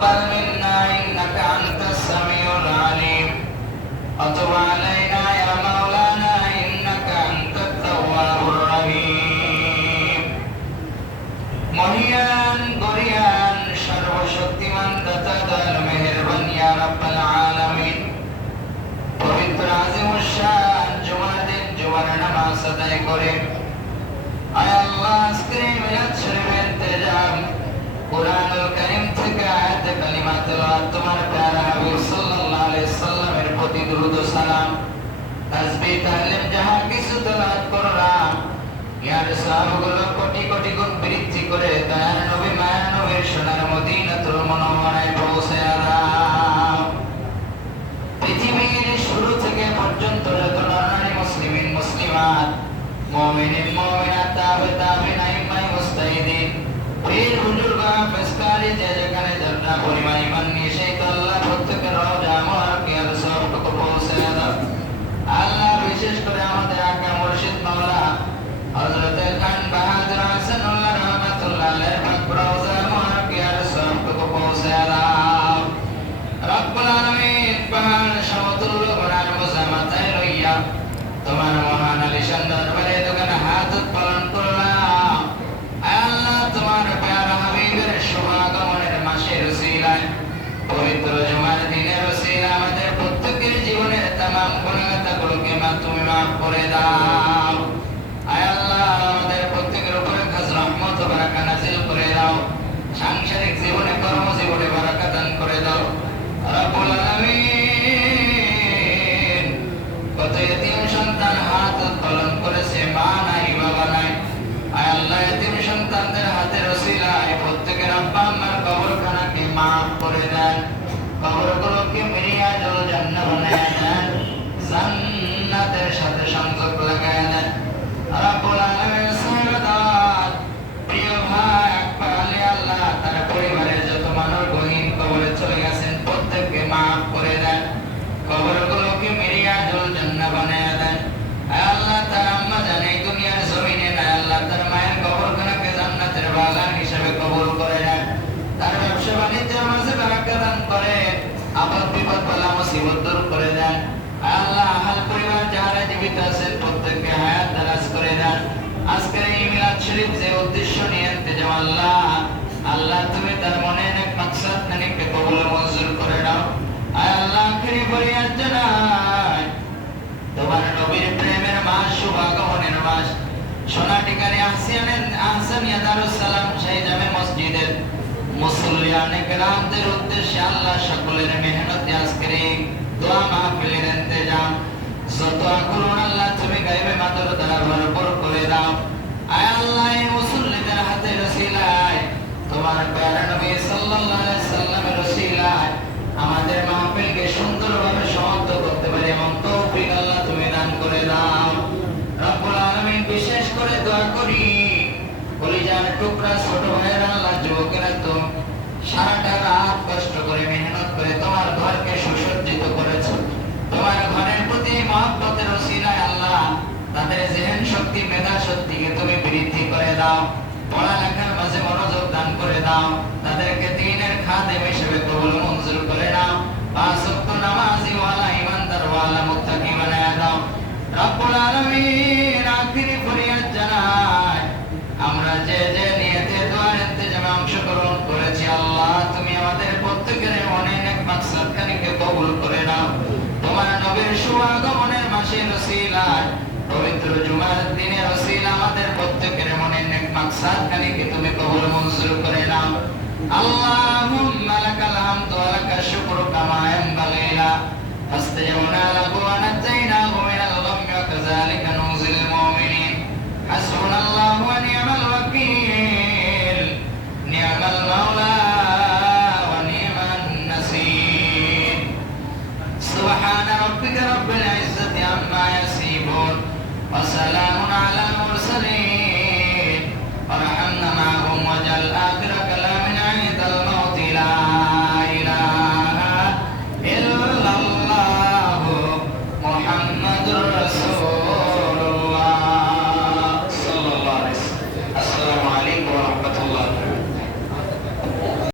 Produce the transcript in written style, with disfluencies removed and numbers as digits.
تقبل منا إنك أنت السميع العليم وتب علينا يا مولانا إنك أنت التواب الرحيم মহিয়ান গরিয়ান সর্বশক্তিমান দাতা দয়াল মেহেরবান ইয়া রাব্বাল আলামিন পবিত্র আজিমুশ শান জুমার দিন জুমার নামাজ আদায় করে আয় আল্লাহ আজকের মিলাদ শরীফের ইন্তেজাম কুরআনুল কারীম থেকে আয়াত কালিমা তেলাওয়াত তোমার প্যারা হাবিব সাল্লাল্লাহু আলাইহি সাল্লামের প্রতি দরুদ ও সালাম তাসবিহ তাহলিল যাহা কিছু তেলাওয়াত করলাম ইয়ার সওয়াবগুলো কোটি কোটি গুণ বৃদ্ধি করে দয়ার নবী মায়ার নবীর সোনার মদিনাতুল মুনাওয়ারায় পৌঁছে দাও। পৃথিবীর শুরু থেকে পর্যন্ত যত নরনারী মুসলিমিন মুসলিমাত মুমিনিন মুমিনাত তাবিঈন আইম্মায়ে মুজতাহিদিন পীর বুজুর্গ হাফেজকারী যে যেখানে যারা পরিমাণ ঈমান নিয়ে সেই তো আল্লাহ প্রত্যেকের রওজা মুবারকের সওয়াবটুকু পৌঁছে দাও। আল্লাহ বিশেষ করে আমাদের আকা মুর্শিদ মাওলা হযরত খান বাহাদুর হাসানুল্লাহ রাহমাতুল্লাহ আলাইহির পাক রওজা মুবারকের সওয়াবটুকু পৌঁছে দাও। রব্বুল আলামিন পাহাড় সমতুল্য গুনার বোঝা মাথায় লইয়া তোমার মহান আলিশান দরবারে দোকানে হাত উত্তোলন করলাম। আল্লাহ তোমার প্যারা হাবিবের শুভাগমনের মাসের উসিলায় পবিত্র জুমার দিনের উসিলা আমাদের প্রত্যেকের জীবনের तमाम গুনাহগুলোকে তুমি মাফ করে দাও। আয় আল্লাহ আমাদের প্রত্যেকের উপরে খাস রহমত ও বারাকা নাযিল করে দাও। সাংসারিক জীবনে কর্মজীবনে বারাকা দান করে দাও। রব্বুল আলামিন কত এতিম সন্তান হাত উত্তোলন করেছে, মা নাই বাবা নাই। আয় আল্লাহ এতিম সন্তানদের হাতের ওসিলায় প্রত্যেকের আব্বা আম্মার কবরখানাকে মাফ করে দেন, কবরগুলোকে মিরিয়াজুল জান্নাহ বানায় দেন, জান্নাতের সাথে সংযোগ লাগায় দেন। রব্বুল আলামিন সাহাদাত প্রিয় ভাই আকবর আলী আল্লাহ তার পরিবারের যত মানুষ গহীন কবরে চলে গেছেন প্রত্যেককে মাফ করে দেন, কবরগুলোকে মিরিয়াজুল জান্নাহ বানায় দেন। আয় আল্লাহ তার আম্মা জানে দুনিয়ার জমিনে না, আল্লাহ তার মায়ের কবরখানাকে জান্নাতের বাগান হিসেবে কবুল করে নেন। তার ব্যবসা বাণিজ্যের মাঝে বারাকা দান করে, আপদ বিপদ বালা মুসিবত দূর করে দেন। আয় আল্লাহ আহল পরিবার যারা জীবিত আছেন প্রত্যেককে হায়াত দারাজ করে দেন। আজকের এই মিলাদ শরীফ যে উদ্দেশ্য নিয়ে ইন্তেজাম আল্লাহ তুমি তার মনে এক মাকসাদ নিয়ে কবুল মঞ্জুর করে নাও। আয় আল্লাহ আখেরি ফরিয়াদ জানাই তোমার নবীর প্রেমের মাস, শুভাগমনের মাস, সোনাটিকারে আহসানিয়া দারুস সালাম সেই জামে মসজিদের মুসল্লিয়ানে কেরামদের উদ্দেশ্যে আল্লাহ সকলের মেহনতে আজকের এই দোয়া মাহফিলের ইন্তেজাম যত করুন আল্লাহ তুমি গায়বে মাদর দ্বারা ভরপুর করে দাও। আয় আল্লাহ এই মুসল্লিদের হাতে রসিলায় তোমার প্যারা নবী সাল্লাল্লাহু আলাইহি সাল্লামের রসিলায় আমাদের মাহফিলকে সুন্দরভাবে সমাপ্ত করতে পারি এমন তৌফিক আল্লাহ তুমি দান করে দাও। রব্বুল আলামিন বিশেষ করে দোয়া করি কলিজার টুকরা ছোট ভাইয়েরা আল্লাহ যুবকেরা তো সারাটা রাত কষ্ট করে মেহনত করে তোমার ঘরকে সুসজ্জিত করেছো, তোমার ঘরের প্রতি মহব্বতের ওসিলায় আল্লাহ তাদের জেহেন শক্তি মেধা শক্তিকে তুমি বৃদ্ধি করে দাও, পড়ালেখার মাঝে মনোযোগ দান করে দাও, তাদেরকে দ্বীনের খাদেম হিসেবে কবুল মঞ্জুর করে নাও, পাঁচ ওয়াক্ত নামাজি ওয়ালা ইমানদার ওয়ালা মুত্তাকি বানায় দাও। রব্বুল আলামিন আখিরি ফরিয়াদ জানাই আমরা যে যে নিয়তে দোয়ার ইন্তেজামে অংশগ্রহণ করেছি আল্লাহ তুমি আমাদের প্রত্যেকের মনে নেক মাকসাদখানিকে কবুল করে নাও। তোমার নবীর শুভাগমনের মাসের ওসিলায় পবিত্র জুমার দিনের ওসিলা আমাদের প্রত্যেকের মনে নেক মাকসাদখানিকে তুমি কবুল মঞ্জুর করে নাও। আল্লাহুম্মা লাকাল হামদু ওয়া লাকাশ শুকরু কামা ইয়ানবাগি লা আস্তাগফিরুকা ওয়া